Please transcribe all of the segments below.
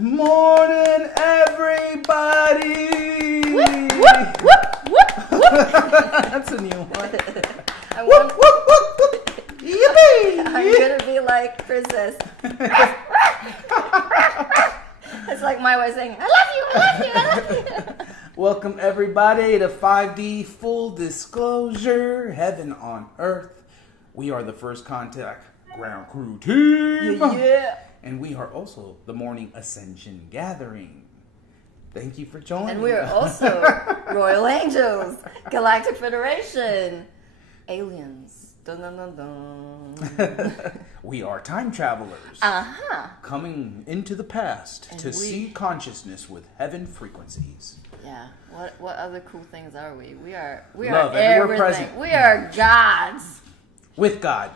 morning, everybody! Whoop, whoop, whoop, whoop, whoop. That's a new one. Whoop, whoop, whoop, whoop. Yippee! I'm gonna be like Princess. It's like my way saying, I love you, I love you, I love you. Welcome, everybody, to 5D Full Disclosure, Heaven on Earth. We are the First Contact Ground Crew Team. Yeah. And we are also the Morning Ascension Gathering. Thank you for joining. And we are also Royal Angels, Galactic Federation, aliens. Dun, dun, dun, dun. We are time travelers. Coming into the past And to see consciousness with heaven frequencies. Yeah. What other cool things are we? We are Love, everywhere everything. present. We are gods. With God.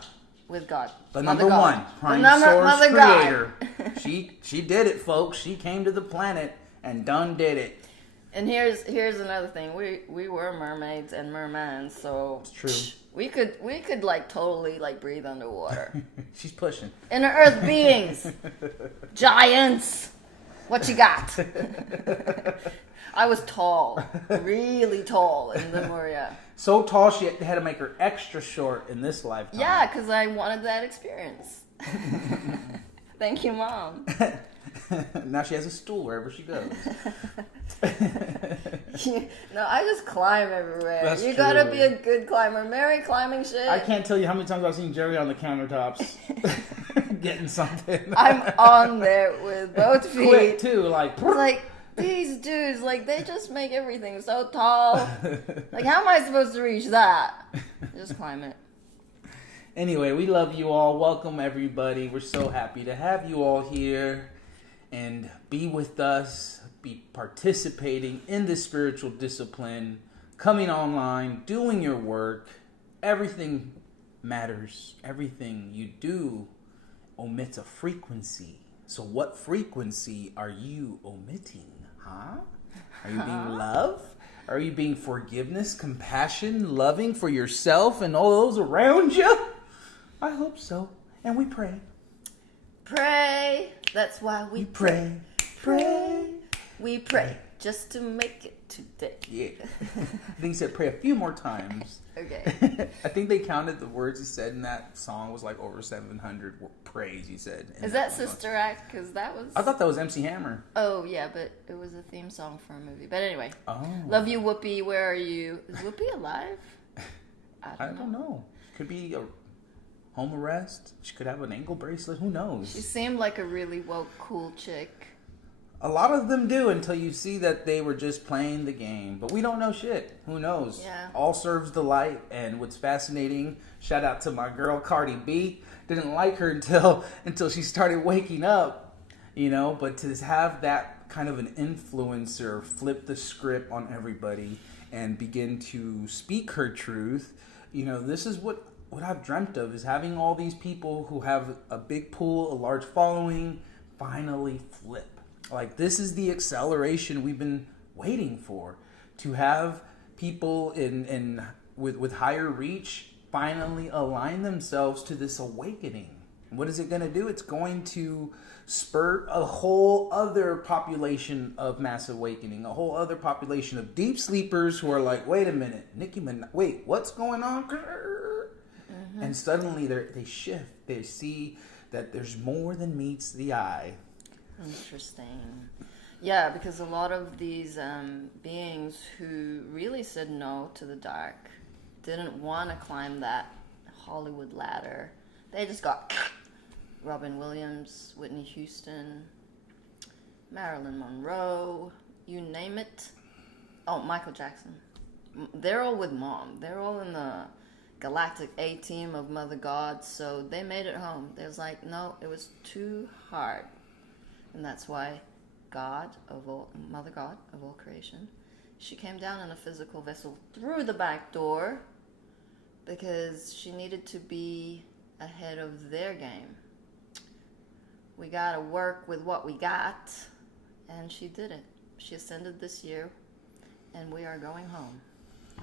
With God. The Mother number God. one, prime Mother source God. creator. She did it, folks. She came to the planet and done did it. And here's another thing. We were mermaids and mermans, so It's true. we could like totally like breathe underwater. She's pushing. Inner Earth beings, giants. What you got? I was tall, really tall in Lemuria. So tall she had to make her extra short in this lifetime. Yeah, because I wanted that experience. Thank you, Mom. Now she has a stool wherever she goes. No, I just climb everywhere. That's you gotta true. be a good climber. Mary climbing shit. I can't tell you how many times I've seen Jerry on the countertops getting something. I'm on there with both feet. Quick too, like. It's like, these dudes, like, they just make everything so tall. Like, how am I supposed to reach that? Just climb it. Anyway, we love you all. Welcome, everybody. We're so happy to have you all here and be with us, be participating in this spiritual discipline, coming online, doing your work. Everything matters. Everything you do omits a frequency. So what frequency are you omitting, huh? Are you being love? Are you being forgiveness, compassion, loving for yourself and all those around you? I hope so. And we pray. Pray. That's why we Pray. We pray just to make it today. Yeah. I think he said pray a few more times. Okay. I think they counted the words he said in that song was like over 700 praise he said. Is that Sister Act? Because that was... I thought that was MC Hammer. Oh, yeah, but it was a theme song for a movie. But anyway. Oh. Love you, Whoopi. Where are you? Is Whoopi alive? I don't know. Could be a home arrest. She could have an ankle bracelet. Who knows? She seemed like a really woke, cool chick. A lot of them do until you see that they were just playing the game. But we don't know shit. Who knows? Yeah. All serves the light. And what's fascinating, shout out to my girl Cardi B. Didn't like her until she started waking up. You know, but to have that kind of an influencer flip the script on everybody and begin to speak her truth, you know, this is what I've dreamt of, is having all these people who have a big pool, a large following, finally flip. Like, this is the acceleration we've been waiting for, to have people with higher reach finally align themselves to this awakening. What is it going to do? It's going to spur a whole other population of mass awakening, a whole other population of deep sleepers who are like, wait a minute, wait, what's going on? Mm-hmm. And suddenly they shift. They see that there's more than meets the eye. Interesting. Yeah, because a lot of these beings who really said no to the dark didn't want to climb that Hollywood ladder. They just got Robin Williams, Whitney Houston, Marilyn Monroe, you name it. Oh, Michael Jackson. They're all with Mom. They're all in the Galactic A-team of Mother God, so they made it home. They was like, no, it was too hard. And that's why Mother God of all creation, she came down in a physical vessel through the back door because she needed to be ahead of their game. We gotta work with what we got, and she did it. She ascended this year, and we are going home.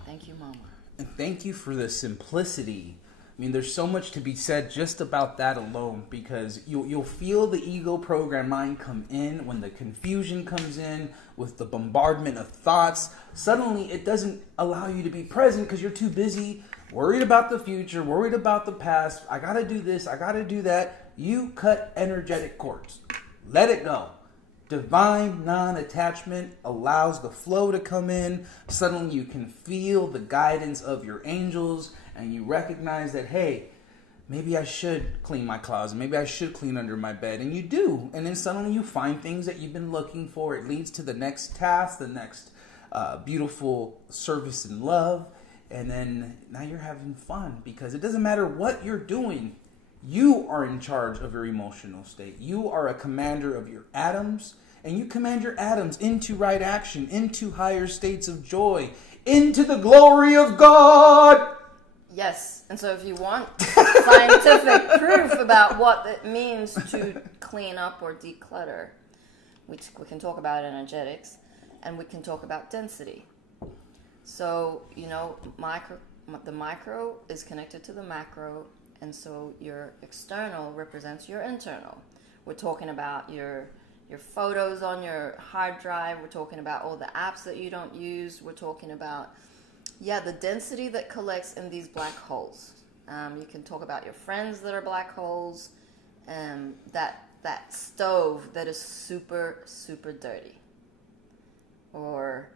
Thank you, Mama. And thank you for the simplicity I mean, there's so much to be said just about that alone, because you'll feel the ego program mind come in when the confusion comes in with the bombardment of thoughts. Suddenly, it doesn't allow you to be present because you're too busy, worried about the future, worried about the past. I gotta do this, I gotta do that. You cut energetic cords. Let it go. Divine non-attachment allows the flow to come in. Suddenly you can feel the guidance of your angels, and you recognize that, hey, maybe I should clean my closet. Maybe I should clean under my bed. And you do. And then suddenly you find things that you've been looking for. It leads to the next task, the next beautiful service and love. And then now you're having fun, because it doesn't matter what you're doing. You are in charge of your emotional state. You are a commander of your atoms, and you command your atoms into right action, into higher states of joy, into the glory of God. Yes, and so if you want scientific proof about what it means to clean up or declutter, we can talk about energetics, and we can talk about density. So, the micro is connected to the macro, and so your external represents your internal. We're talking about your photos on your hard drive. We're talking about all the apps that you don't use. We're talking about, the density that collects in these black holes. You can talk about your friends that are black holes, that stove that is super, super dirty. Or,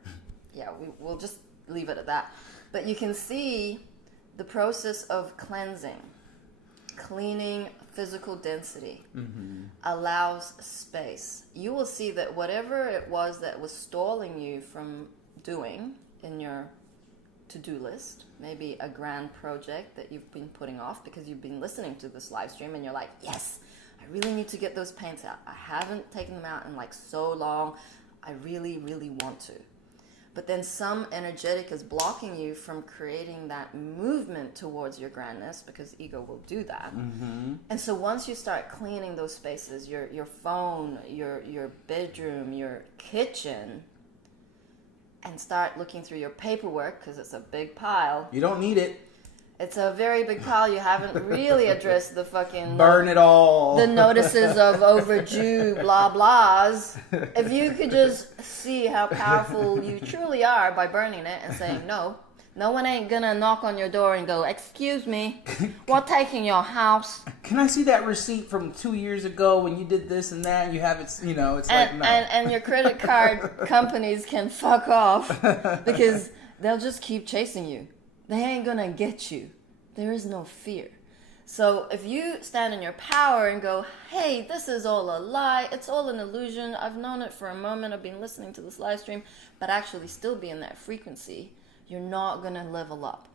we'll just leave it at that. But you can see the process of cleaning physical density allows space. You will see that whatever it was that was stalling you from doing in your to-do list, maybe a grand project that you've been putting off because you've been listening to this live stream and you're like, yes, I really need to get those paints out. I haven't taken them out in like so long. I really, really want to. But then some energetic is blocking you from creating that movement towards your grandness, because ego will do that. And so once you start cleaning those spaces, your phone, your bedroom, your kitchen, and start looking through your paperwork, because it's a big pile. You don't need it. It's a very big pile. You haven't really addressed the fucking... Burn it all. The notices of overdue blah blahs. If you could just see how powerful you truly are by burning it and saying, no one ain't gonna knock on your door and go, excuse me, we're taking your house. Can I see that receipt from 2 years ago when you did this and that and you have it, it's like, no. And your credit card companies can fuck off, because they'll just keep chasing you. They ain't gonna get you. There is no fear. So if you stand in your power and go, hey, this is all a lie, it's all an illusion, I've known it for a moment, I've been listening to this live stream, but actually still be in that frequency, you're not gonna level up.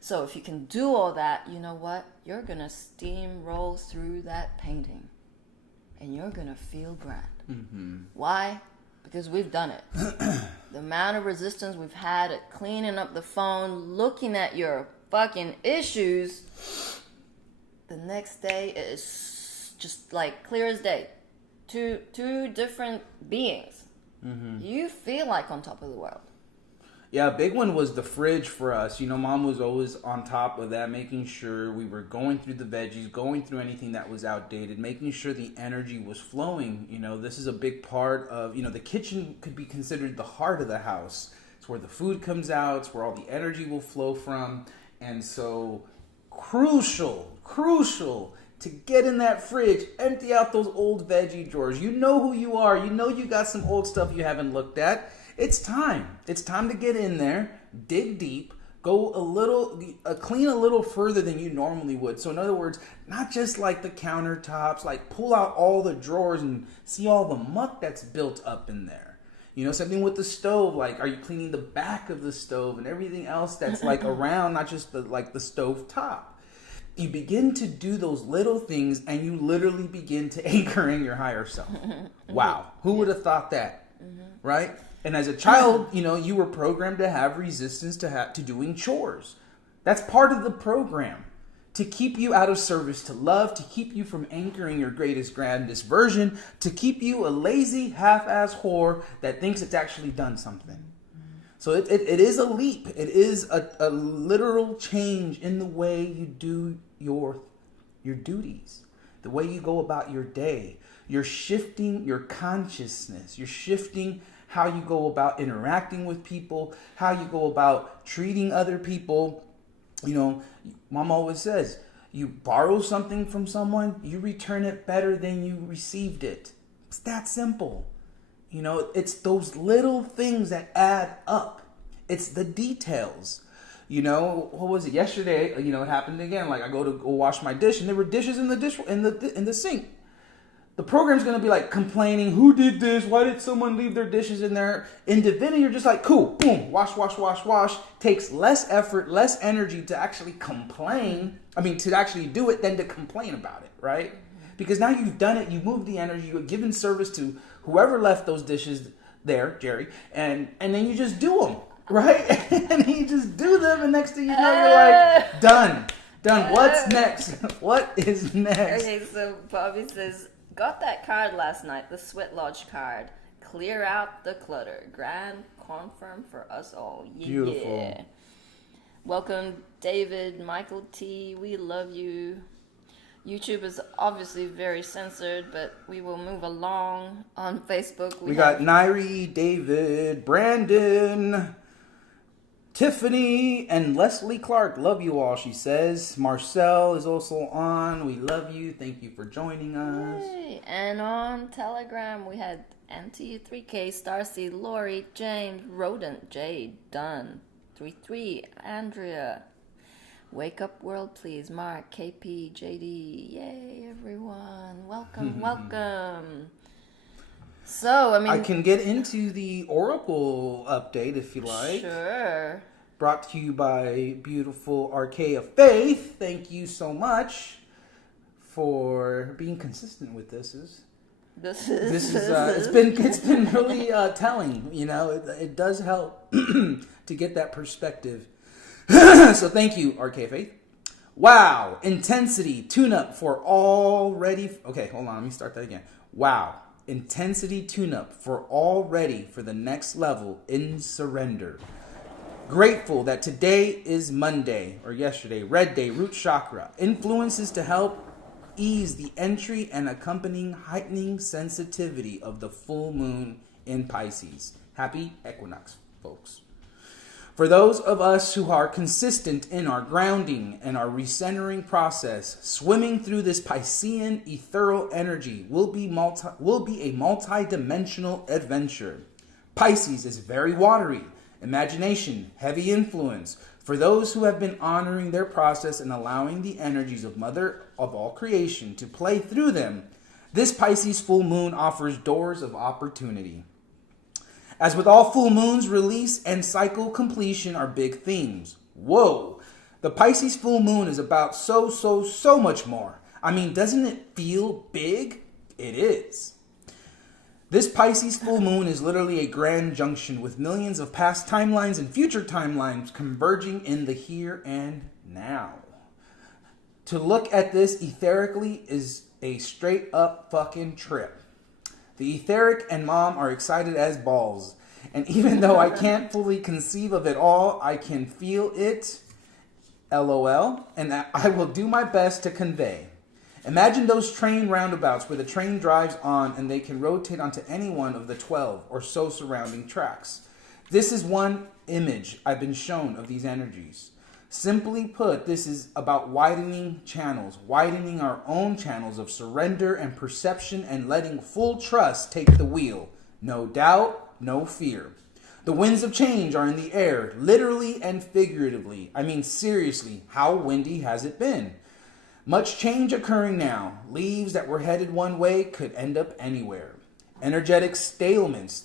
So if you can do all that, you know what? You're gonna steamroll through that painting, and you're gonna feel grand. Why? Because we've done it. The amount of resistance we've had at cleaning up the phone, looking at your fucking issues, the next day is just like clear as day. Two different beings. You feel like on top of the world. Yeah, a big one was the fridge for us. Mom was always on top of that, making sure we were going through the veggies, going through anything that was outdated, making sure the energy was flowing. This is a big part of, the kitchen could be considered the heart of the house. It's where the food comes out. It's where all the energy will flow from. And so crucial to get in that fridge, empty out those old veggie drawers. You know who you are. You got some old stuff you haven't looked at. It's time. It's time to get in there, dig deep, go clean a little further than you normally would. So in other words, not just like the countertops, like pull out all the drawers and see all the muck that's built up in there. Something with the stove, like, are you cleaning the back of the stove and everything else that's like around, not just the stove top? You begin to do those little things, and you literally begin to anchor in your higher self. Wow. Who would have thought that? Right? And as a child, you were programmed to have resistance to doing chores. That's part of the program. To keep you out of service to love, to keep you from anchoring your greatest, grandest version, to keep you a lazy, half-ass whore that thinks it's actually done something. So it is a leap. It is a literal change in the way you do your duties, the way you go about your day. You're shifting your consciousness. You're shifting how you go about interacting with people, how you go about treating other people. You know, Mom always says, you borrow something from someone, you return it better than you received it. It's that simple. You know, it's those little things that add up. It's the details. You know, what was it yesterday? You know, it happened again. Like I go wash my dish, and there were dishes in the sink. The program's gonna be like complaining, who did this? Why did someone leave their dishes in there? In divinity, you're just like, cool, boom, wash. Takes less effort, less energy to actually complain. I mean, to actually do it than to complain about it, right? Because now you've done it, you moved the energy, you've given service to whoever left those dishes there, Jerry, and then you just do them, right? And you just do them, and next thing you know, you're like, done. What's next? What is next? Okay, so Bobby says, got that card last night, the Sweat Lodge card. Clear out the clutter. Grand confirm for us all. Yeah. Beautiful. Welcome, David, Michael T. We love you. YouTube is obviously very censored, but we will move along. On Facebook, we got Nairi, David, Brandon, Tiffany, and Leslie Clark. Love you all, she says. Marcel is also on. We love you. Thank you for joining us. Yay. And on Telegram, we had NT3K, Starcy, Lori, James, Rodent, Jade, Dunn, 33, Andrea. Wake up world, please. Mark, KP, JD. Yay, everyone. Welcome. So, I mean, I can get into the Oracle update if you like. Sure. Brought to you by beautiful Archaea Faith. Thank you so much for being consistent with this. It's been really telling. You know, it does help to get that perspective. So thank you, Archaea Faith. Wow, intensity tune-up for all ready. Okay, hold on. Let me start that again. Wow, intensity tune-up for all ready for the next level in surrender. Grateful that today is Monday, or yesterday, Red Day, Root Chakra. Influences to help ease the entry and accompanying heightening sensitivity of the full moon in Pisces. Happy equinox, folks. For those of us who are consistent in our grounding and our recentering process, swimming through this Piscean ethereal energy will be a multi-dimensional adventure. Pisces is very watery, imagination, heavy influence. For those who have been honoring their process and allowing the energies of Mother of all creation to play through them, this Pisces full moon offers doors of opportunity. As with all full moons, release and cycle completion are big themes. Whoa! The Pisces full moon is about so much more. I mean, doesn't it feel big? It is. This Pisces full moon is literally a grand junction with millions of past timelines and future timelines converging in the here and now. To look at this etherically is a straight up fucking trip. The etheric and Mom are excited as balls. And even though I can't fully conceive of it all, I can feel it, LOL, and I will do my best to convey. Imagine those train roundabouts where the train drives on and they can rotate onto any one of the 12 or so surrounding tracks. This is one image I've been shown of these energies. Simply put, this is about widening channels, widening our own channels of surrender and perception and letting full trust take the wheel. No doubt, no fear. The winds of change are in the air, literally and figuratively. I mean, seriously, how windy has it been? Much change occurring now. Leaves that were headed one way could end up anywhere. Energetic stalemates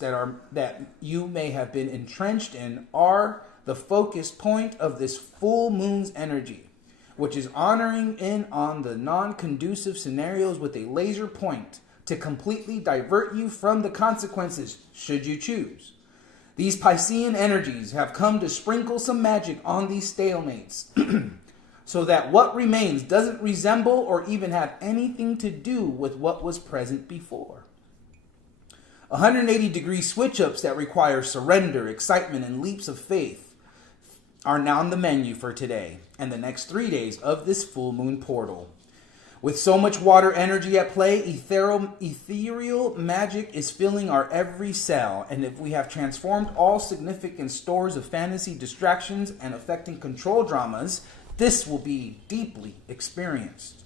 that you may have been entrenched in are the focus point of this full moon's energy, which is honoring in on the non-conducive scenarios with a laser point to completely divert you from the consequences should you choose. These Piscean energies have come to sprinkle some magic on these stalemates so that what remains doesn't resemble or even have anything to do with what was present before. 180-degree switch-ups that require surrender, excitement, and leaps of faith. are now on the menu for today and the next 3 days of this full moon portal. With so much water energy at play, ethereal magic is filling our every cell, and if we have transformed all significant stores of fantasy distractions and affecting control dramas, this will be deeply experienced.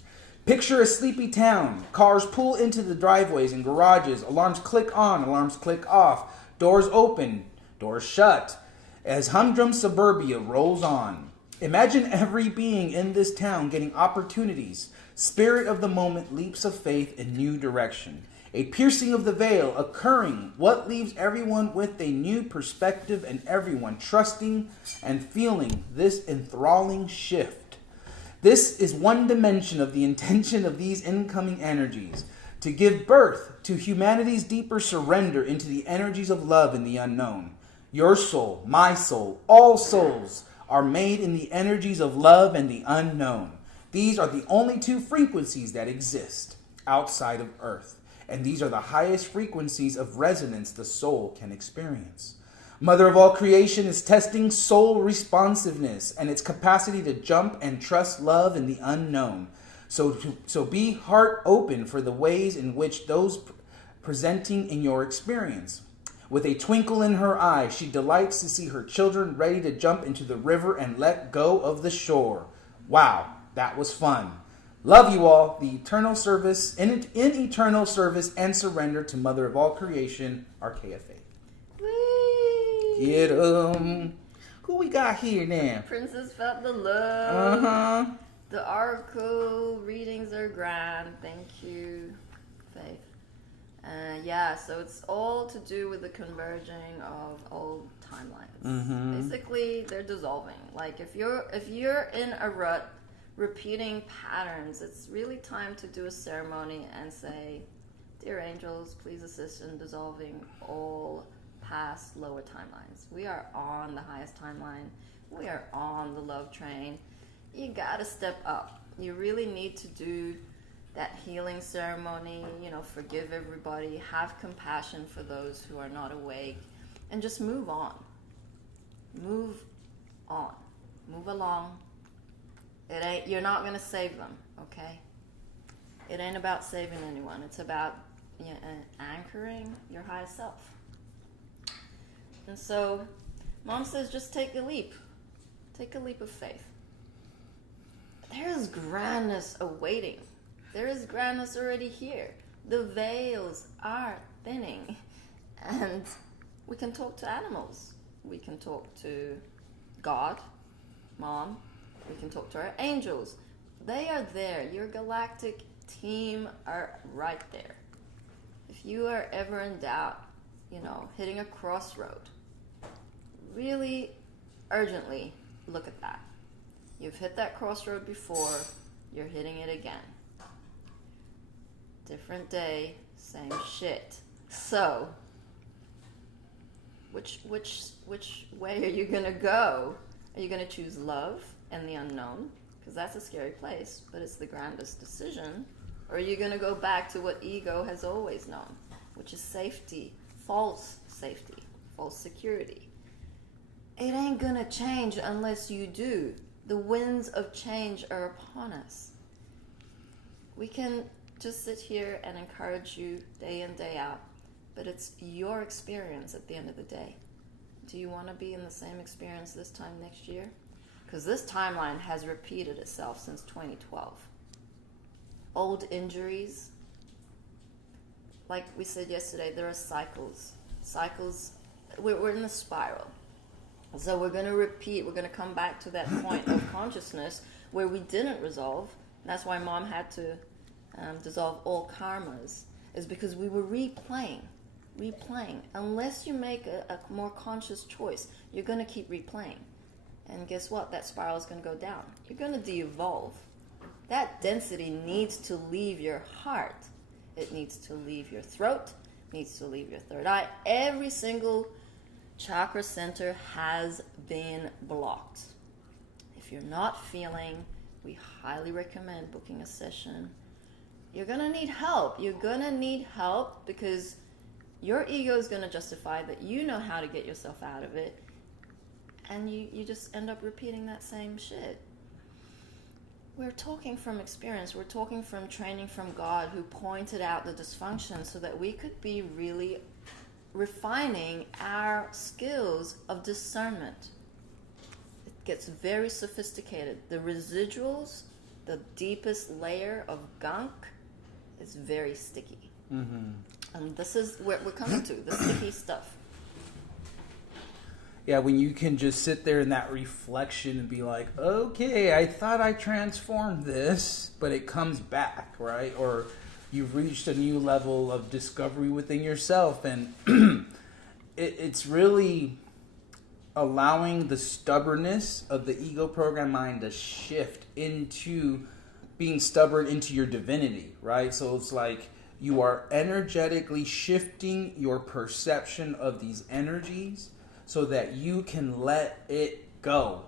Picture a sleepy town. Cars pull into the driveways and garages. Alarms click on, alarms click off. Doors open, doors shut. As humdrum suburbia rolls on. Imagine every being in this town getting opportunities. Spirit of the moment leaps of faith in new direction. A piercing of the veil occurring, what leaves everyone with a new perspective and everyone trusting and feeling this enthralling shift. This is one dimension of the intention of these incoming energies, to give birth to humanity's deeper surrender into the energies of love in the unknown. Your soul, my soul, all souls are made in the energies of love and the unknown. These are the only two frequencies that exist outside of Earth, and these are the highest frequencies of resonance the soul can experience. Mother of all creation is testing soul responsiveness and its capacity to jump and trust love in the unknown. So be heart open for the ways in which those presenting in your experience. With a twinkle in her eye, she delights to see her children ready to jump into the river and let go of the shore. Wow, that was fun. Love you all. The eternal service, in eternal service and surrender to Mother of all creation, RKFA. Whee! Get 'em. Who we got here now? Princess felt the love. Uh-huh. The oracle readings are grand. Thank you, Faith. Yeah, so it's all to do with the converging of old timelines. Mm-hmm. Basically, they're dissolving. Like if you're in a rut, repeating patterns, it's really time to do a ceremony and say, "Dear angels, please assist in dissolving all past lower timelines. We are on the highest timeline. We are on the love train. You gotta step up. You really need to do that healing ceremony, forgive everybody, have compassion for those who are not awake, and just move on. Move on. Move along. You're not going to save them, okay? It ain't about saving anyone. It's about anchoring your highest self. And so, Mom says just take a leap. Take a leap of faith. There is grandness awaiting. There is grandness already here. The veils are thinning. And we can talk to animals. We can talk to God, Mom. We can talk to our angels. They are there. Your galactic team are right there. If you are ever in doubt, hitting a crossroad, really urgently look at that. You've hit that crossroad before. You're hitting it again. Different day, same shit. So, which way are you gonna go? Are you gonna choose love and the unknown? Because that's a scary place, but it's the grandest decision. Or are you gonna go back to what ego has always known, which is safety, false security? It ain't gonna change unless you do. The winds of change are upon us. We can just sit here and encourage you day in, day out. But it's your experience at the end of the day. Do you want to be in the same experience this time next year? Because this timeline has repeated itself since 2012. Old injuries. Like we said yesterday, there are cycles. We're in a spiral. So we're going to repeat. We're going to come back to that point of consciousness where we didn't resolve. That's why Mom had to dissolve all karmas, is because we were replaying. Unless you make a more conscious choice, you're going to keep replaying. And guess what? That spiral is going to go down. You're going to de-evolve. That density needs to leave your heart. It needs to leave your throat. It needs to leave your third eye. Every single chakra center has been blocked. If you're not feeling, we highly recommend booking a session. You're going to need help. You're going to need help because your ego is going to justify that you know how to get yourself out of it. and you just end up repeating that same shit. We're talking from experience. We're talking from training from God, who pointed out the dysfunction so that we could be really refining our skills of discernment. It gets very sophisticated. The residuals, the deepest layer of gunk, is very sticky. Mm-hmm. And this is where we're coming to, the sticky stuff. Yeah, when you can just sit there in that reflection and be like, okay, I thought I transformed this, but it comes back, right? Or you've reached a new level of discovery within yourself. And it's really allowing the stubbornness of the ego program mind to shift into being stubborn into your divinity, right? So it's like you are energetically shifting your perception of these energies so that you can let it go,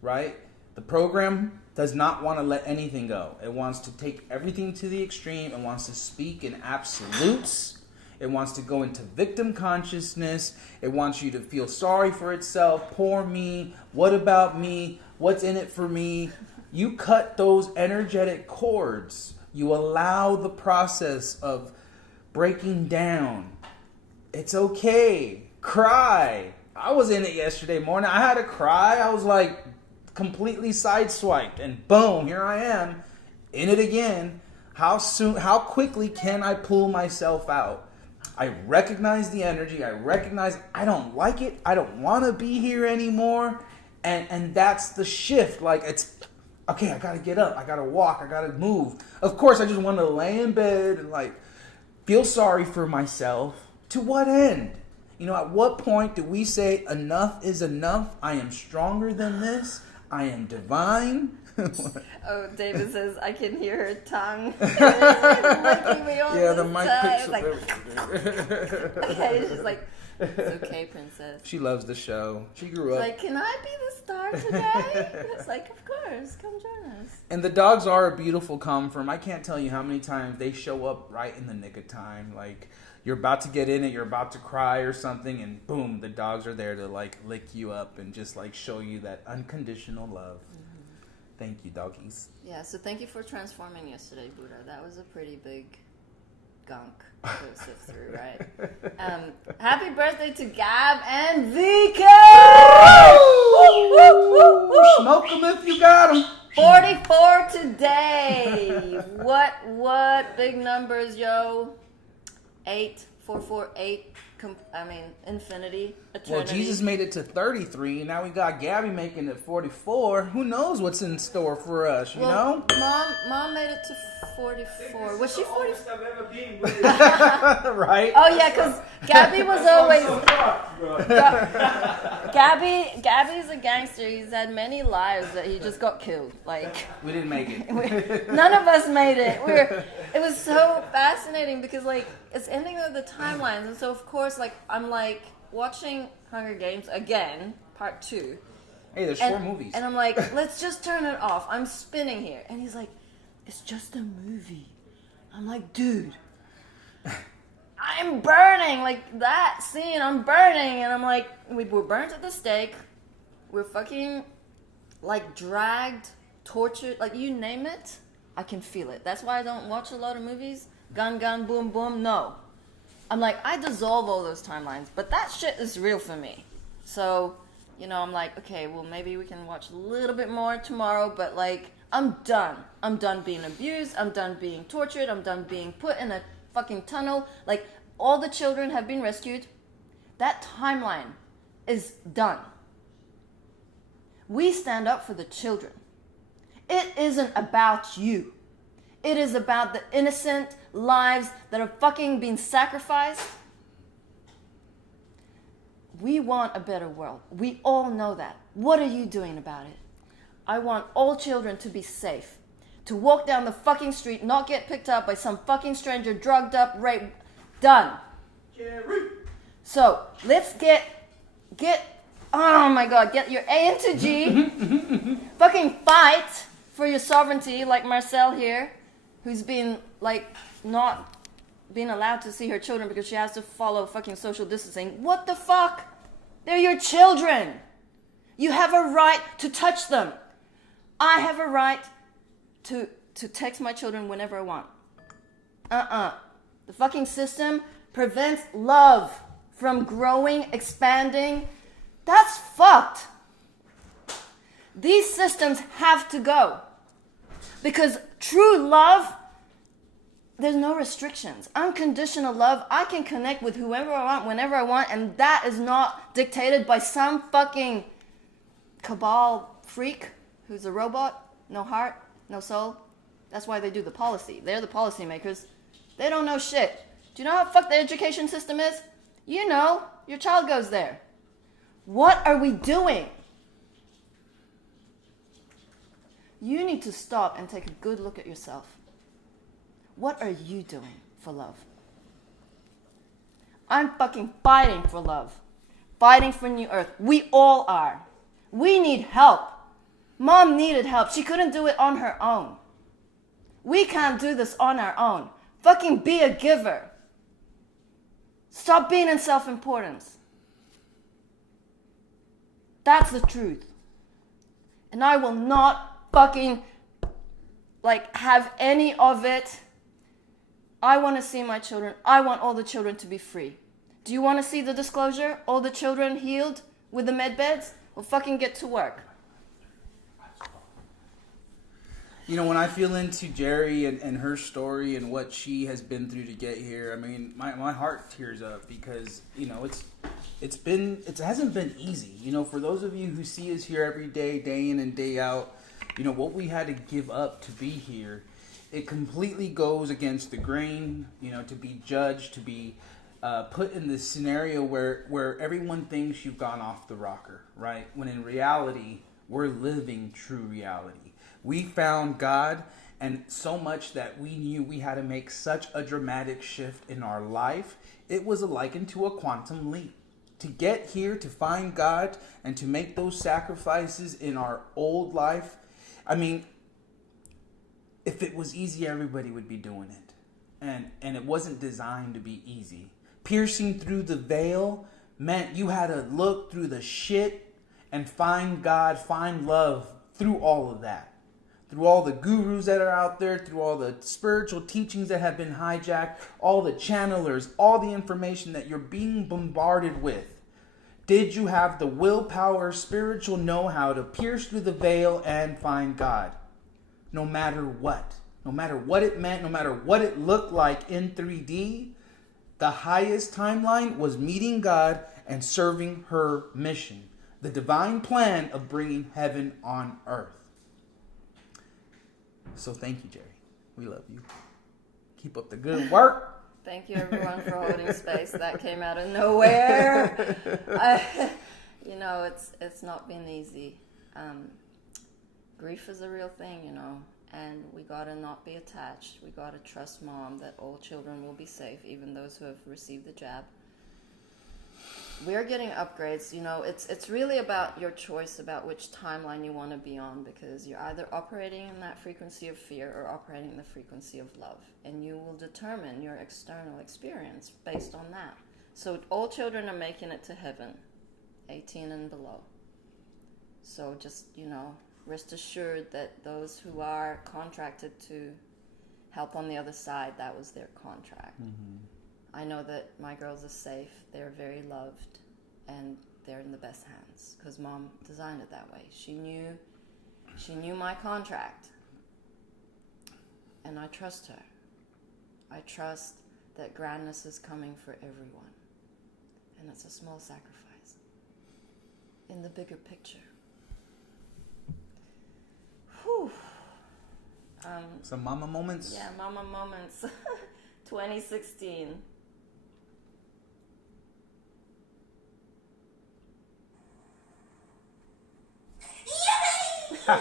right? The program does not want to let anything go. It wants to take everything to the extreme. It wants to speak in absolutes. It wants to go into victim consciousness. It wants you to feel sorry for itself. Poor me. What about me? What's in it for me? You cut those energetic cords. You allow the process of breaking down. It's okay. Cry. I was in it yesterday morning. I had to cry. I was like completely sideswiped, and boom, here I am in it again. How quickly can I pull myself out? I recognize the energy. I recognize I don't like it. I don't want to be here anymore. And that's the shift. Like, it's okay, I gotta get up. I gotta walk. I gotta move. Of course, I just want to lay in bed and like feel sorry for myself. To what end? You know, at what point do we say enough is enough? I am stronger than this. I am divine. Oh, David says, I can hear her tongue. Licking me all yeah, the this mic time. picks up everything. Okay, she's like, it's okay, princess. She loves the show. She grew up. Like, can I be the star today? It's like, of course, come join us. And the dogs are a beautiful calm firm. I can't tell you how many times they show up right in the nick of time. Like, you're about to get in it, you're about to cry or something, and boom, the dogs are there to like lick you up and just like show you that unconditional love. Mm-hmm. Thank you, doggies. Yeah, so thank you for transforming yesterday, Buddha. That was a pretty big gunk to sift through, right? Happy birthday to Gab and VK! Smoke them if you got them. 44 today. What big numbers, yo. 8, 448, infinity, eternity. Well, Jesus made it to 33, and now we got Gabby making it 44. Who knows what's in store for us, you know? Mom made it to 44. Was she 44? Right? Oh, yeah, because Gabby was always... Gabby's a gangster. He's had many lives that he just got killed. Like, we didn't make it. None of us made it. It was so fascinating because, like, it's ending with the timelines. And so, of course, like, I'm, like, watching Hunger Games again, part 2. Hey, there's 4 movies. And I'm like, let's just turn it off. I'm spinning here. And he's like, it's just a movie. I'm like, dude, I'm burning. Like, that scene, I'm burning. And I'm like, we're burnt at the stake. We're fucking, like, dragged, tortured. Like, you name it, I can feel it. That's why I don't watch a lot of movies. Gun, gun, boom, boom. No. I'm like, I dissolve all those timelines. But that shit is real for me. So, you know, I'm like, okay, well, maybe we can watch a little bit more tomorrow. But, like, I'm done. I'm done being abused. I'm done being tortured. I'm done being put in a fucking tunnel. Like, all the children have been rescued. That timeline is done. We stand up for the children. It isn't about you. It is about the innocent lives that are fucking being sacrificed. We want a better world. We all know that. What are you doing about it? I want all children to be safe. To walk down the fucking street, not get picked up by some fucking stranger, drugged up, raped. Done. Jerry. So, let's get, oh my God, get your A into G. Fucking fight for your sovereignty, like Marcel here, who's been, like, not being allowed to see her children because she has to follow fucking social distancing. What the fuck? They're your children. You have a right to touch them. I have a right to text my children whenever I want. The fucking system prevents love from growing, expanding. That's fucked. These systems have to go. Because true love, there's no restrictions. Unconditional love, I can connect with whoever I want, whenever I want, and that is not dictated by some fucking cabal freak who's a robot, no heart, no soul. That's why they do the policy. They're the policy makers. They don't know shit. Do you know how fucked the education system is? You know, your child goes there. What are we doing? You need to stop and take a good look at yourself. What are you doing for love? I'm fucking fighting for love. Fighting for New Earth. We all are. We need help. Mom needed help. She couldn't do it on her own. We can't do this on our own. Fucking be a giver. Stop being in self-importance. That's the truth. And I will not fucking have any of it. I want to see my children. I want all the children to be free. Do you want to see the disclosure? All the children healed with the med beds? Well, fucking get to work. You know, when I feel into Jeri and her story and what she has been through to get here, I mean, my heart tears up because, you know, it hasn't been easy. You know, for those of you who see us here every day, day in and day out, you know, what we had to give up to be here, it completely goes against the grain, you know, to be judged, to be put in this scenario where everyone thinks you've gone off the rocker, right? When in reality, we're living true reality. We found God, and so much that we knew we had to make such a dramatic shift in our life. It was likened to a quantum leap. To get here, to find God, and to make those sacrifices in our old life, I mean, if it was easy, everybody would be doing it. And it wasn't designed to be easy. Piercing through the veil meant you had to look through the shit and find God, find love through all of that. Through all the gurus that are out there, through all the spiritual teachings that have been hijacked, all the channelers, all the information that you're being bombarded with. Did you have the willpower, spiritual know-how to pierce through the veil and find God? No matter what. No matter what it meant, no matter what it looked like in 3D, the highest timeline was meeting God and serving her mission. The divine plan of bringing heaven on earth. So thank you, Jeri. We love you. Keep up the good work. Thank you, everyone, for holding space. That came out of nowhere. You know, it's not been easy. Grief is a real thing, you know, and we gotta not be attached. We gotta trust Mom that all children will be safe, even those who have received the jab. We're getting upgrades, you know, it's really about your choice about which timeline you want to be on, because you're either operating in that frequency of fear or operating in the frequency of love, and you will determine your external experience based on that. So all children are making it to heaven, 18 and below. So just, you know, rest assured that those who are contracted to help on the other side, that was their contract. Mm-hmm. I know that my girls are safe, they're very loved, and they're in the best hands because Mom designed it that way. She knew my contract, and I trust her. I trust that grandness is coming for everyone, and it's a small sacrifice in the bigger picture. Whew. Some mama moments? Yeah, mama moments. 2016. That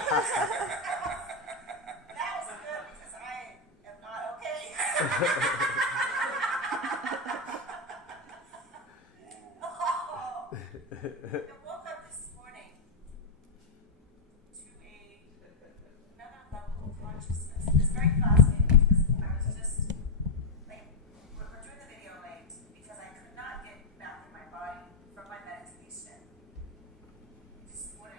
was good because I am not okay. I woke up this morning to another level of consciousness. It's very fascinating because I was just we're doing the video late because I could not get back in my body from my meditation. Just what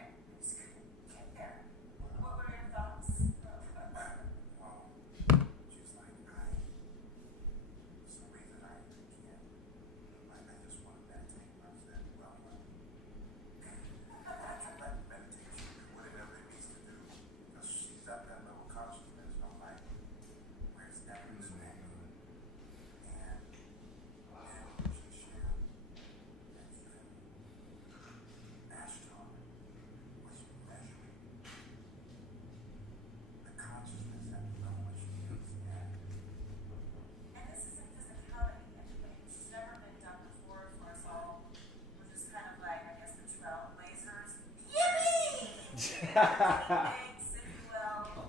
Thanks, if you will.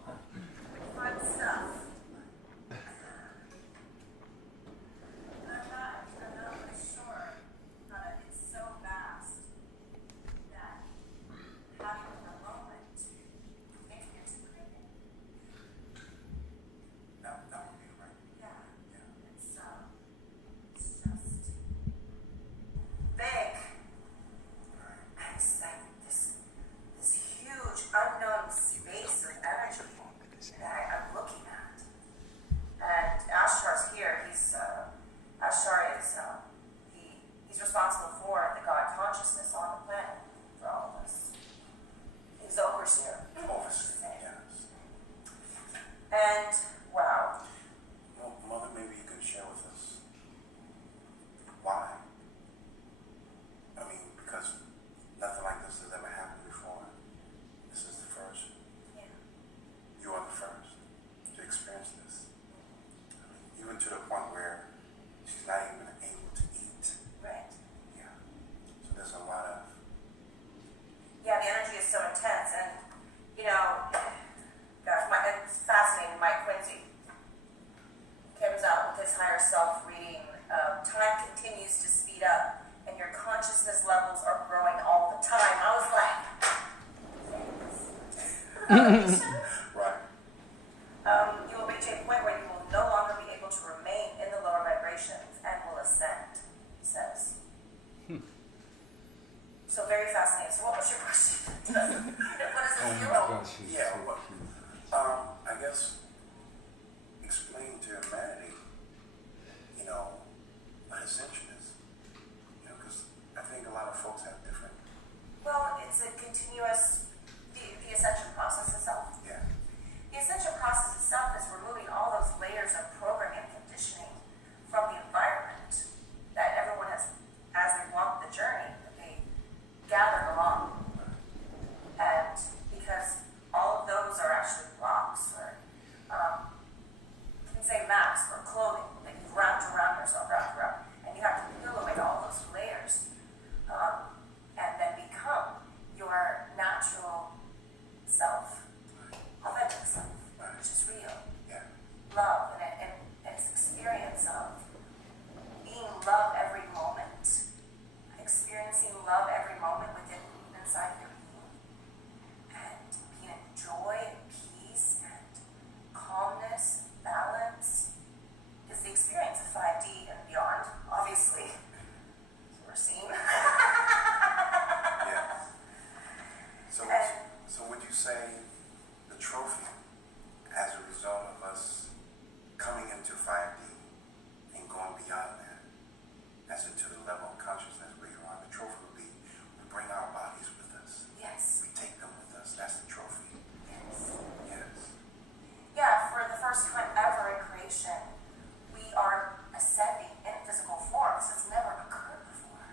Fun stuff. I'm not really sure. It's so vast that having a moment to think into creating. That would be right. Yeah. Yeah. It's just big. And it's like this huge unknown space of energy that I'm looking at. And Ashtar's here. Ashtar is he's responsible for the God consciousness on the planet for all of us. He's overseer. Overseer, yes. And wow. Well, Mother, maybe you could share with us why. I mean, because nothing like this has ever happened before. This is the first. Yeah. You are the first to experience this. I mean, even to the point where she's not even able to eat. Right. Yeah. So there's a lot of. Yeah, the energy is so intense, and it's fascinating. Mike Quincy comes out with his higher self reading. Time continues to speed up, and your consciousness levels are growing all the time. I was like, Right. you will reach a point where you will no longer be able to remain in the lower vibrations and will ascend, he says. So very fascinating. So what was your question? What is this feel? Yeah, but I guess explain to humanity, what ascension is. Because I think a lot of folks have different. Well, it's a continuous, the ascension process itself. Yeah. The ascension process itself is removing all those layers of programming and conditioning from the environment that everyone has, as they walk the journey, that they gathered along. And because all of those are actually blocks, or you can say masks or clothing that you've wrapped around yourself, and you have to peel away all those layers, and then become your natural self, authentic self, which is real. Yeah. Love and its experience of being love every moment, experiencing love every moment within inside your being, and being in joy and peace and calmness, balance, is the experience of 5D and beyond, obviously. We're seeing. Yeah. So would you say the trophy, as a result of us coming into 5D and going beyond that, as into the level of consciousness where you are, the trophy would be we bring our bodies with us. Yes. We take them with us. That's the trophy. Yes. Yes. Yeah, for the first time ever in creation, we are ascending in physical forms. It's never occurred before.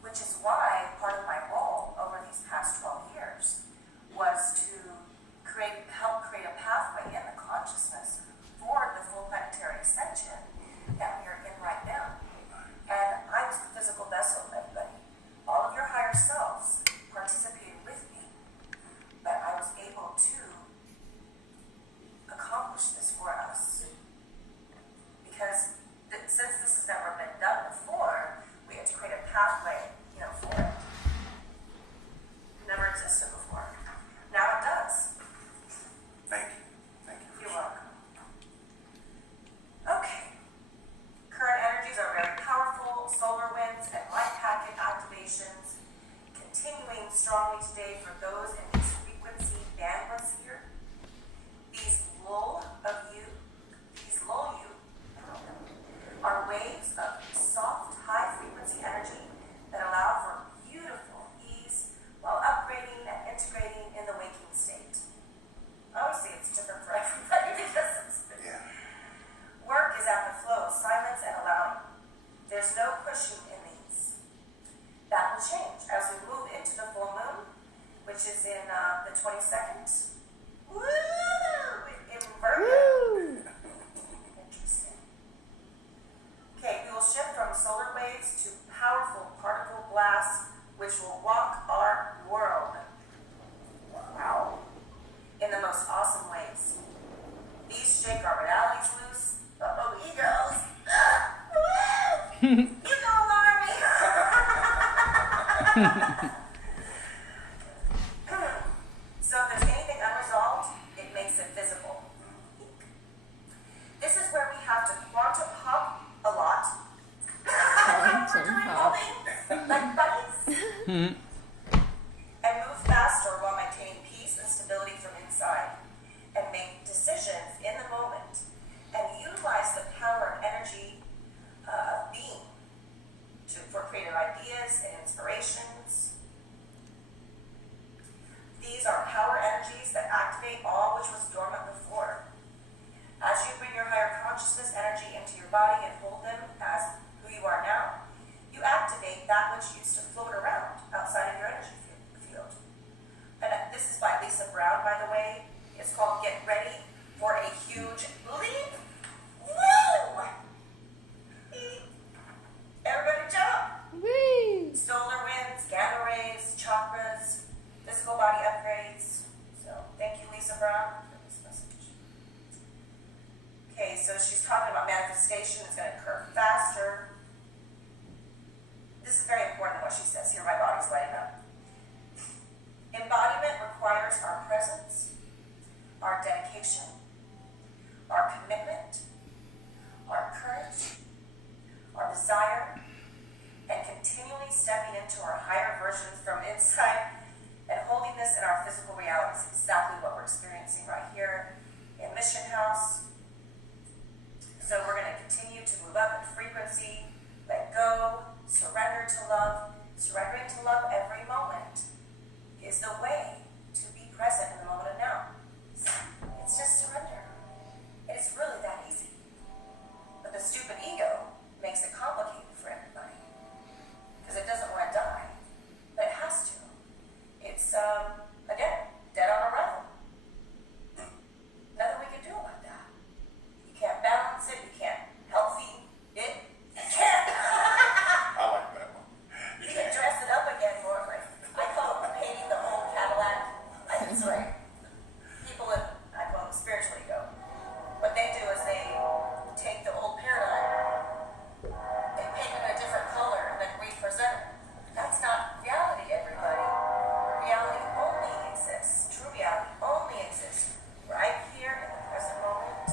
Which is why part of my role over these past 12 years was to help create a pathway in the consciousness for the full planetary ascension that we are in right now. And I was the physical vessel, everybody. All of your higher selves participated with me, but I was able to accomplish this for us And move faster while maintaining peace and stability from inside. And make decisions in the moment. And utilize the power of energy of being for creative ideas and inspirations. These are power energies that activate all which was dormant before. As you bring your higher consciousness energy into your body and hold them as who you are now, you activate that which used to float around outside of your energy field. And this is by Lisa Brown, by the way. It's called Get Ready for a Huge Leap. Woo! Everybody jump! Whee! Solar winds, gamma rays, chakras, physical body upgrades. So thank you, Lisa Brown, for this message. Okay, so she's talking about manifestation is going to occur faster. This is very important what she says here. My body's lighting up. Embodiment requires our presence, our dedication, our commitment, our courage, our desire, and continually stepping into our higher versions from inside and holding this in our physical reality is exactly what we're experiencing right here in Mission House. So we're going to continue to move up in frequency, let go, surrender to love. Surrendering to love every moment is the way to be present in the moment of now. It's just surrender. And it's really that easy. But the stupid ego makes it complicated for everybody. Because it doesn't want to die. But it has to. It's, again, dead on arrival. Nothing we can do about that. You can't balance it. You can't help feed it. You can't. I like that one. You can dress it up again more. Like, I call it painting the old Cadillac. That's right. People in, I call them spiritual ego. What they do is they take the old paradigm, they paint it a different color, and then represent it. That's not reality, everybody. Reality only exists. True reality only exists right here in the present moment.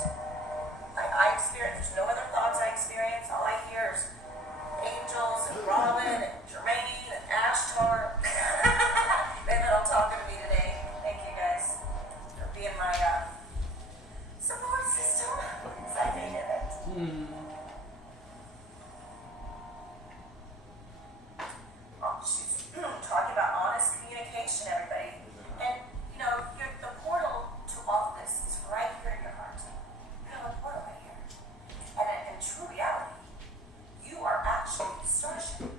I experience, there's no other thoughts I experience. All I hear is angels and Robin and Jermaine and Ashtar. They've been all talking to me today. Thank you guys for being my support system. So I needed it. Oh, she's talking about honest communication, everybody. And, you know, the portal to all of this is right here in your heart. You have a portal right here. And in true reality, you are actually the starship.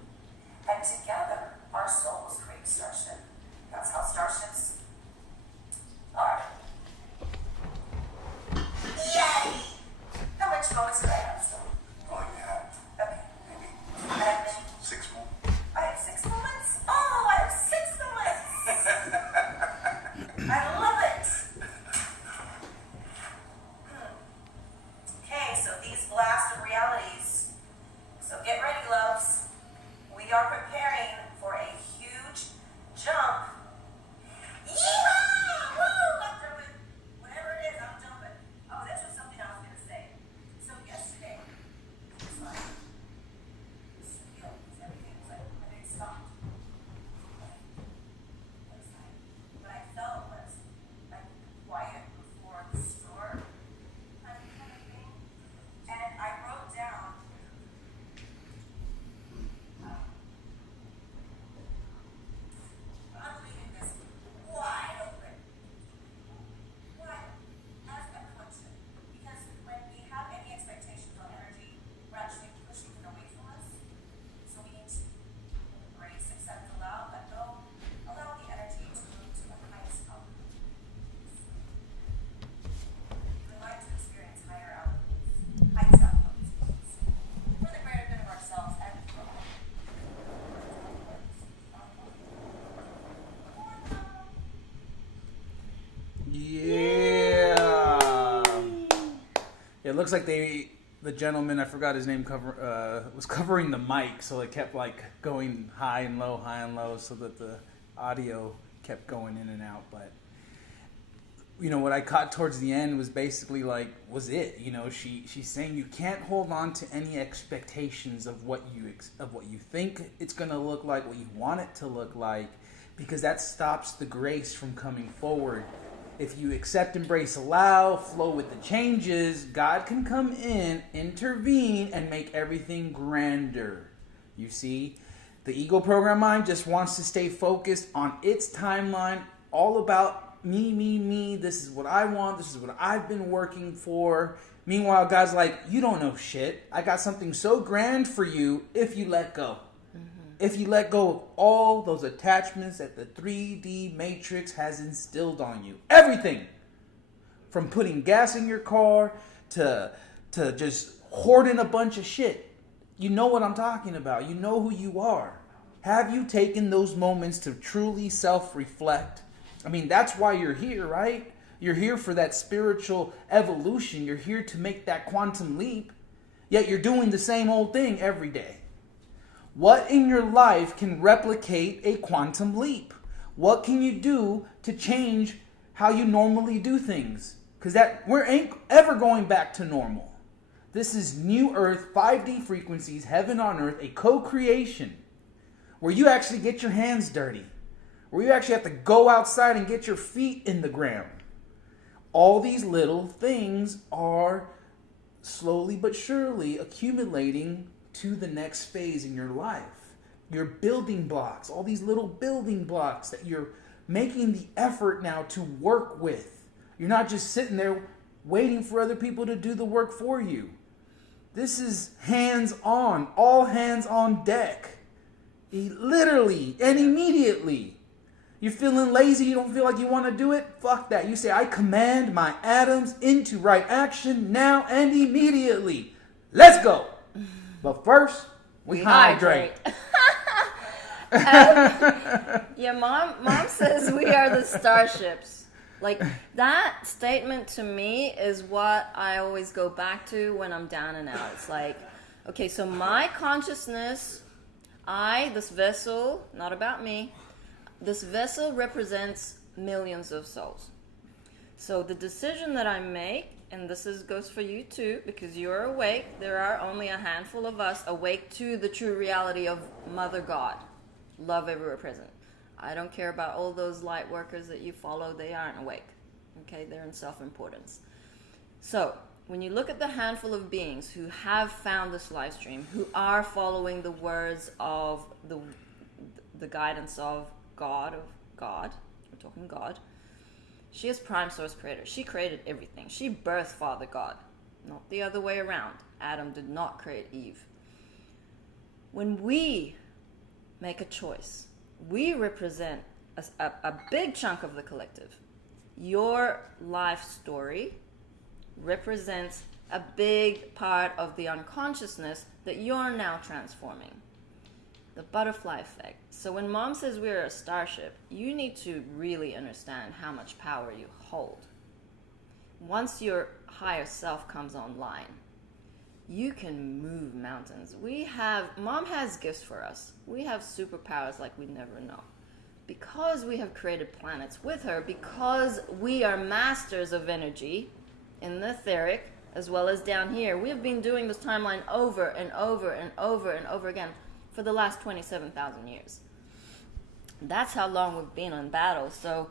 And together, our souls create starship. That's how starships are. Yay! How much moments did I have still? Oh, you have Okay. maybe I have 6 more. I have 6 moments? Oh, I have 6 moments! I love it! Okay, so these blasted realities. So get ready, loves. We are preparing for a huge jump. Yeehaw! Woo! I'm throwing whatever it is, I'm jumping. Oh, this was something I was going to say. So yesterday, it was like, everything was like, everything stopped. What I felt was like quiet before the storm kind of thing. And I wrote down I'm leaving this wide open. Wide. Ask a question. Because when we have any expectations on energy, we're actually pushing it away from us. So we need to embrace, accept, allow, let go. Allow the energy to move to the highest outcome. We would like to experience higher outcomes, highest outcomes, for the greater good of ourselves and for all. Yeah. It looks like the gentleman, I forgot his name, was covering the mic, so it kept like going high and low, so that the audio kept going in and out. But you know, what I caught towards the end was basically like, was it, you know, she's saying you can't hold on to any expectations of what you think it's going to look like, what you want it to look like, because that stops the grace from coming forward. If you accept, embrace, allow, flow with the changes, God can come in, intervene, and make everything grander. You see, the ego program mind just wants to stay focused on its timeline, all about me. This is what I want. This is what I've been working for. Meanwhile, God's like, you don't know shit. I got something so grand for you if you let go. If you let go of all those attachments that the 3D matrix has instilled on you. Everything. From putting gas in your car to just hoarding a bunch of shit. You know what I'm talking about. You know who you are. Have you taken those moments to truly self-reflect? I mean, that's why you're here, right? You're here for that spiritual evolution. You're here to make that quantum leap. Yet you're doing the same old thing every day. What in your life can replicate a quantum leap? What can you do to change how you normally do things? Because we ain't ever going back to normal. This is new earth, 5D frequencies, heaven on earth, a co-creation where you actually get your hands dirty, where you actually have to go outside and get your feet in the ground. All these little things are slowly but surely accumulating to the next phase in your life. Your building blocks, all these little building blocks that you're making the effort now to work with. You're not just sitting there waiting for other people to do the work for you. This is hands on, all hands on deck. Literally and immediately. You're feeling lazy, you don't feel like you want to do it? Fuck that. You say, I command my atoms into right action now and immediately. Let's go. But first, we hydrate. Yeah, mom says we are the starships. Like, that statement to me is what I always go back to when I'm down and out. It's like, okay, so my consciousness, this vessel, not about me, this vessel represents millions of souls. So the decision that I make, and this goes for you too, because you're awake. There are only a handful of us awake to the true reality of Mother God. Love everywhere present. I don't care about all those light workers that you follow. They aren't awake. Okay, they're in self-importance. So when you look at the handful of beings who have found this live stream, who are following the words of the guidance of God, we're talking God, she is prime source creator. She created everything. She birthed Father God, not the other way around. Adam did not create Eve. When we make a choice, we represent a big chunk of the collective. Your life story represents a big part of the unconsciousness that you're now transforming. The butterfly effect. So when mom says we're a starship, you need to really understand how much power you hold. Once your higher self comes online, you can move mountains. Mom has gifts for us. We have superpowers like we never know. Because we have created planets with her, because we are masters of energy in the etheric as well as down here. We have been doing this timeline over and over and over and over again for the last 27,000 years. That's how long we've been on battle. So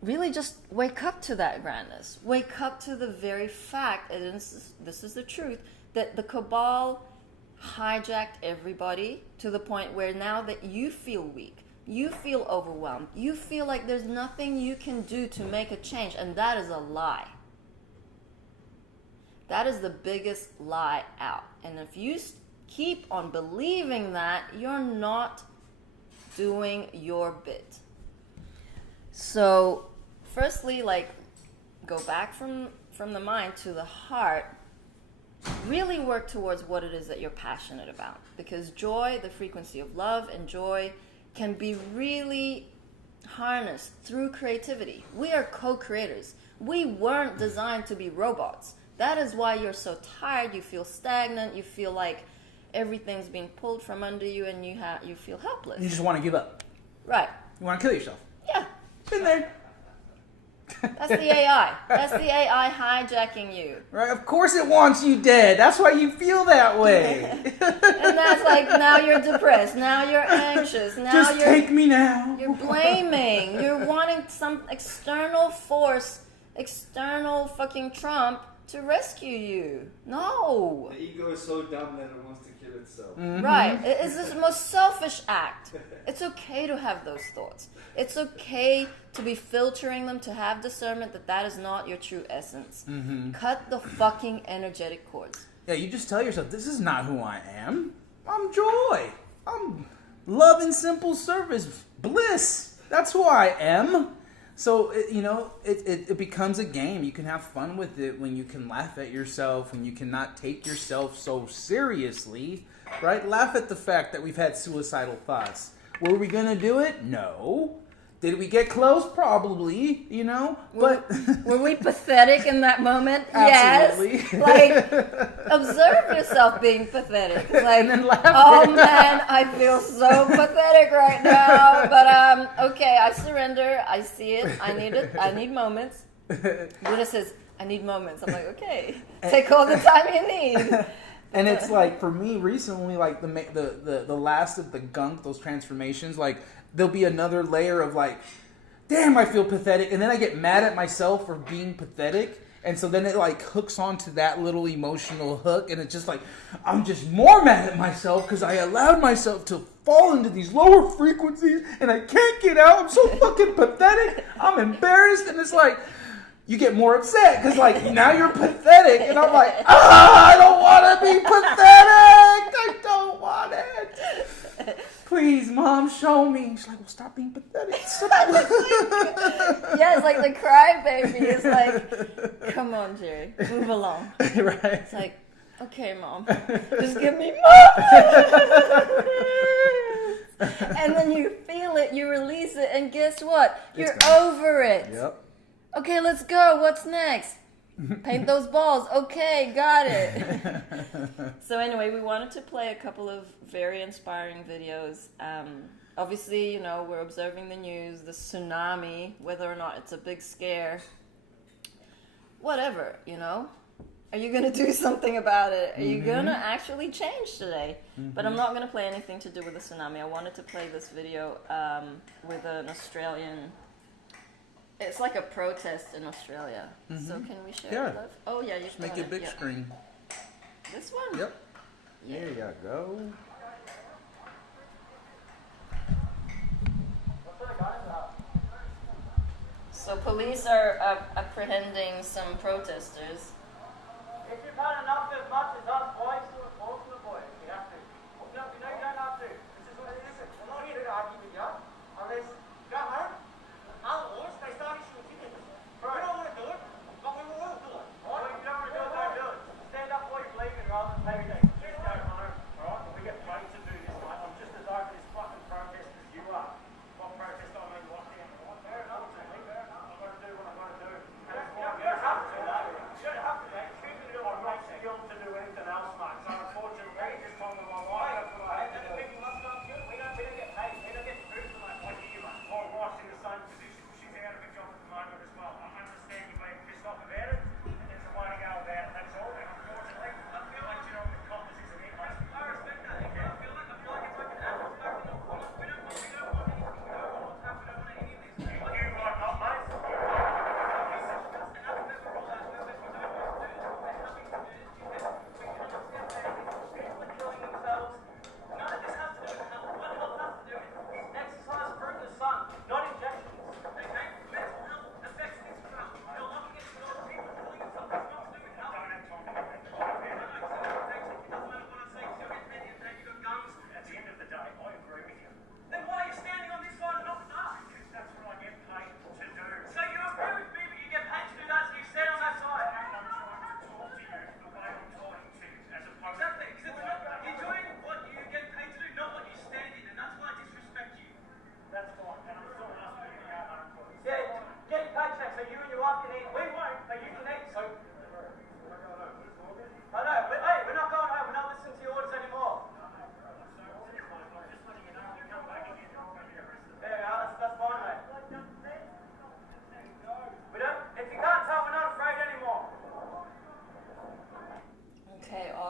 really just wake up to that grandness. Wake up to the very fact, and this is the truth, that the cabal hijacked everybody to the point where now that you feel weak, you feel overwhelmed, you feel like there's nothing you can do to make a change, and that is a lie. That is the biggest lie out. And if you keep on believing that, you're not doing your bit. So firstly, go back from the mind to the heart. Really work towards what it is that you're passionate about, because joy, the frequency of love and joy, can be really harnessed through creativity. We are co-creators. We weren't designed to be robots. That is why you're so tired, you feel stagnant, you feel like everything's being pulled from under you, and you feel helpless. You just want to give up. Right. You want to kill yourself. Yeah. Been there. That's the AI. That's the AI hijacking you. Right? Of course it wants you dead. That's why you feel that way. And that's like, now you're depressed. Now you're anxious. Now Just you're take me now. You're blaming. You're wanting some external force, external fucking Trump to rescue you. No. The ego is so dumb that it wants to kill itself. Right. It's the most selfish act. It's okay to have those thoughts. It's okay to be filtering them, to have discernment that that is not your true essence. Cut the fucking energetic cords. Yeah, you just tell yourself, this is not who I am. I'm joy. I'm love and simple service. Bliss. That's who I am. So, it becomes a game. You can have fun with it when you can laugh at yourself, when you cannot take yourself so seriously, right? Laugh at the fact that we've had suicidal thoughts. Were we going to do it? No. Did we get close? Probably, but... Were we pathetic in that moment? Absolutely. Yes. Like, observe yourself being pathetic. Like, And then laugh. oh man, I feel so pathetic right now. But, okay, I surrender. I see it. I need it. I need moments. Buddha says, I need moments. I'm like, okay, take all the time you need. And it's like, for me recently, like the last of the gunk, those transformations, like there'll be another layer of like, damn, I feel pathetic. And then I get mad at myself for being pathetic. And so then it like hooks onto that little emotional hook. And it's just like, I'm just more mad at myself because I allowed myself to fall into these lower frequencies and I can't get out. I'm so fucking pathetic. I'm embarrassed. And it's like, you get more upset because, like, now you're pathetic. And I'm like, I don't want to be pathetic. I don't want it. Please, Mom, show me. She's like, well, stop being pathetic. Yeah, it's like the crybaby is like, come on, Jerry, move along. Right. It's like, okay, Mom, just give me more. And then you feel it, you release it, and guess what? You're over it. Yep. Okay, let's go. What's next? Paint those balls. Okay, got it. So anyway, we wanted to play a couple of very inspiring videos. Obviously, we're observing the news, the tsunami, whether or not it's a big scare. Whatever, Are you going to do something about it? Are you going to actually change today? But I'm not going to play anything to do with the tsunami. I wanted to play this video with an Australian... It's like a protest in Australia. So can we share Yeah. it? Love? Oh, yeah, you should Make it big screen. This one? Yep. Yeah. There you go. So police are apprehending some protesters. If you've had enough as much as us boys to talk to the boys, you have to. No, you don't have to. This is what it is. We're not here to argue with you. Unless you go home. Otherwise, they start issuing tickets. We don't want to do it, but we will do it. Well, if you don't want to do it, don't do it. Stand up for your believing rather than take it. Just go home, alright? We get paid to do this, mate. I'm just as over this fucking protest as you are. What protest I mean, lockdown. Fair enough, I've got to do what I've got to do. You don't have to, mate. Choosing to do what makes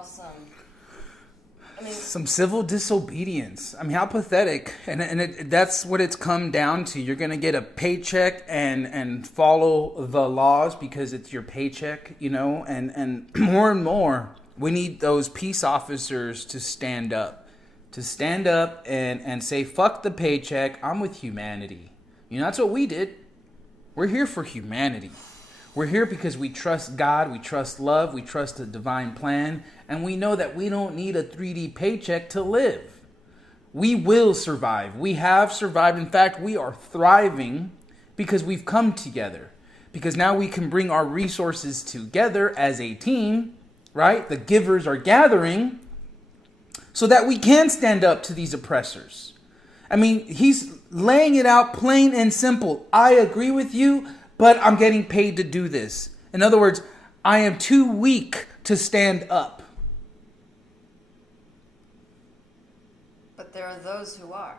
awesome. I mean, Some civil disobedience. I mean, how pathetic. That's what it's come down to. You're going to get a paycheck and follow the laws because it's your paycheck, you know, and more, we need those peace officers to stand up. And say, fuck the paycheck. I'm with humanity. You know, that's what we did. We're here for humanity. We're here because we trust God, we trust love, we trust the divine plan, and we know that we don't need a 3D paycheck to live. We will survive. We have survived. In fact, we are thriving because we've come together. Because now we can bring our resources together as a team, right? The givers are gathering so that we can stand up to these oppressors. I mean, he's laying it out plain and simple. I agree with you, but I'm getting paid to do this. In other words, I am too weak to stand up. but there are those who are.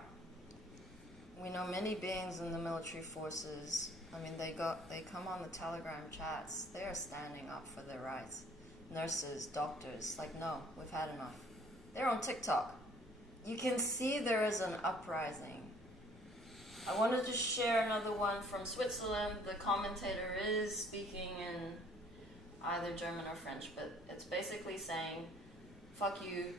We know many beings in the military forces. I mean, they come on the Telegram chats. They are standing up for their rights. Nurses, doctors, like, no, we've had enough. They're on TikTok. You can see there is an uprising. I wanted to share another one from Switzerland. The commentator is speaking in either German or French, but it's basically saying, fuck you,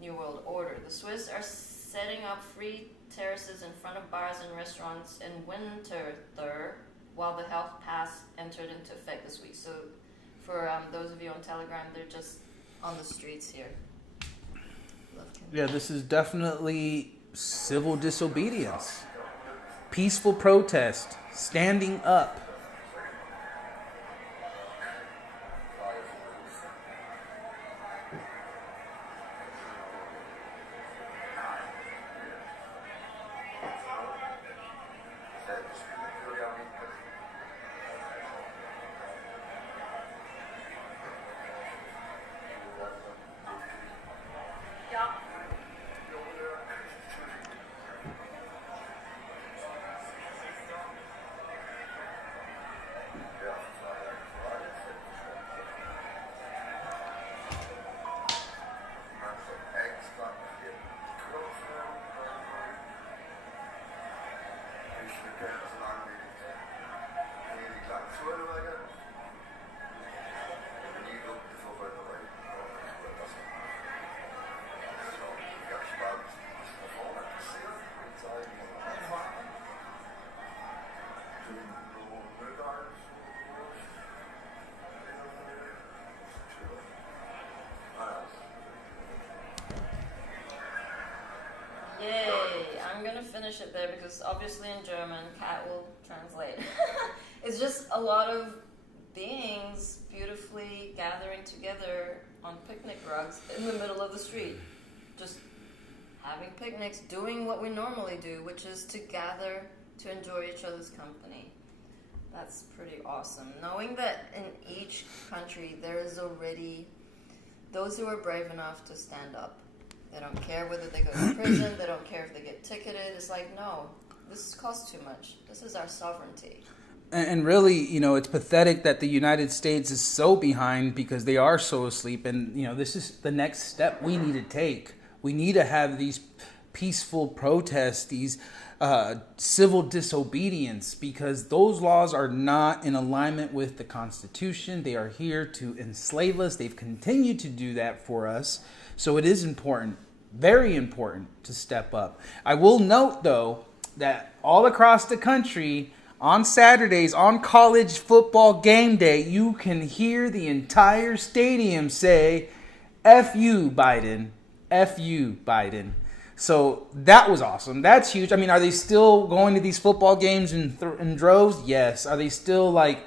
New World Order. The Swiss are setting up free terraces in front of bars and restaurants in Winterthur while the health pass entered into effect this week. So for those of you on Telegram, they're just on the streets here. Yeah, this is definitely civil disobedience. Peaceful protest. Standing up. I'm gonna finish it there because obviously in German, Kat will translate. It's just a lot of beings beautifully gathering together on picnic rugs in the middle of the street. Just having picnics, doing what we normally do, which is to gather to enjoy each other's company. That's pretty awesome. Knowing that in each country there is already those who are brave enough to stand up. They don't care whether they go to prison. They don't care if they get ticketed. It's like, no, this costs too much. This is our sovereignty. And really, you know, it's pathetic that the United States is so behind because they are so asleep. And, you know, this is the next step we need to take. We need to have these peaceful protests, these civil disobedience, because those laws are not in alignment with the Constitution. They are here to enslave us. They've continued to do that for us. So it is important, very important, to step up. I will note, though, that all across the country, on Saturdays, on college football game day, you can hear the entire stadium say, F you, Biden. F you, Biden. So that was awesome. That's huge. I mean, are they still going to these football games in droves? Yes. Are they still, like,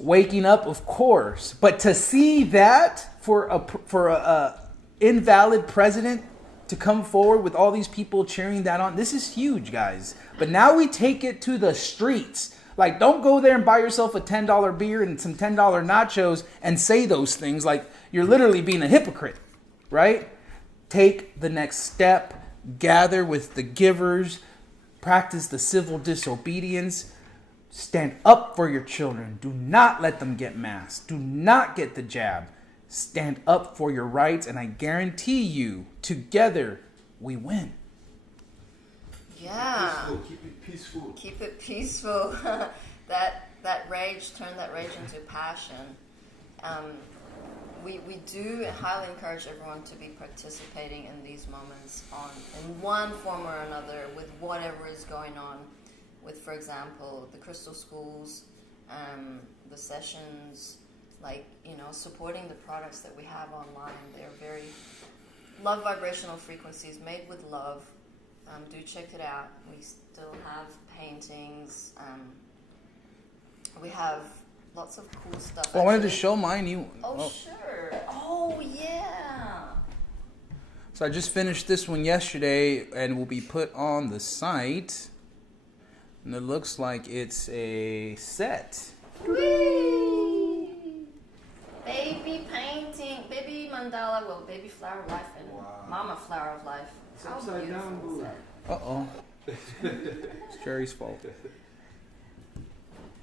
waking up? Of course. But to see that for a invalid president to come forward with all these people cheering that on, this is huge, guys. But now we take it to the streets. Like, don't go there and buy yourself a $10 beer and some $10 nachos and say those things. Like, you're literally being a hypocrite, right? Take the next step, gather with the givers, practice the civil disobedience, stand up for your children. Do not let them get masked. Do not get the jab. Stand up for your rights, and I guarantee you, together, we win. Yeah. Peaceful. Keep it peaceful. Keep it peaceful. that rage, turn that rage into passion. We do highly encourage everyone to be participating in these moments in one form or another with whatever is going on with, for example, the crystal schools, the sessions, supporting the products that we have online. They're very love vibrational frequencies made with love. Do check it out. We still have paintings. We have lots of cool stuff. Well, I wanted to actually. show mine. Sure. Oh, yeah. So I just finished this one yesterday and will be put on the site. And it looks like it's a set. Whee! Baby painting, baby mandala, baby flower of life, and mama flower of life. It's How upside beautiful down, is boo. that? Uh-oh. It's Jerry's fault.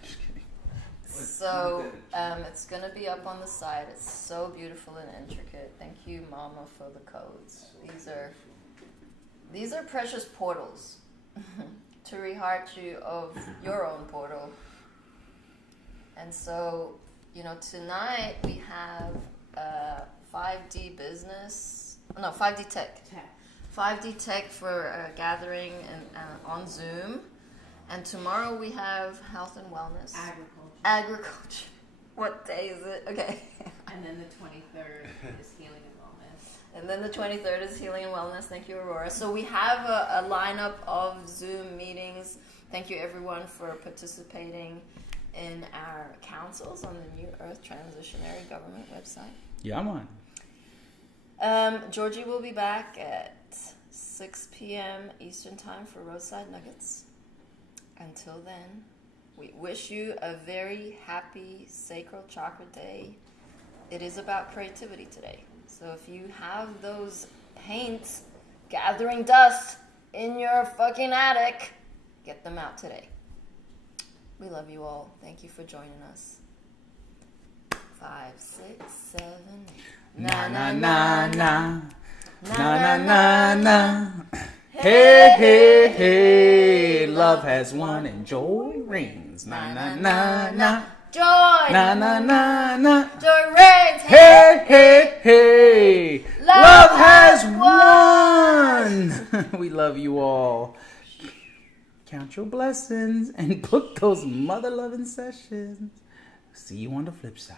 Just kidding. So it's going to be up on the site. It's so beautiful and intricate. Thank you, Mama, for the codes. These are precious portals to reheart you of your own portal. And so, tonight we have 5D Tech. 5D Tech for a gathering on Zoom. And tomorrow we have health and wellness. Agriculture. What day is it? Okay. And then the 23rd is healing and wellness. And then the 23rd is healing and wellness. Thank you, Aurora. So we have a lineup of Zoom meetings. Thank you, everyone, for participating in our councils on the New Earth Transitionary Government website. Yeah, man. Georgie will be back at 6 p.m. Eastern Time for Roadside Nuggets. Until then, we wish you a very happy Sacral Chakra Day. It is about creativity today. So if you have those paints gathering dust in your fucking attic, get them out today. We love you all. Thank you for joining us. 5, 6, 7, 8. Na na na na. Na na na na. Hey, hey, hey. Love has won and joy reigns. Na na na na. Joy! Na na na na. Joy reigns! Hey, hey, hey. Love has won. We love you all. Count your blessings and book those mother loving sessions. See you on the flip side.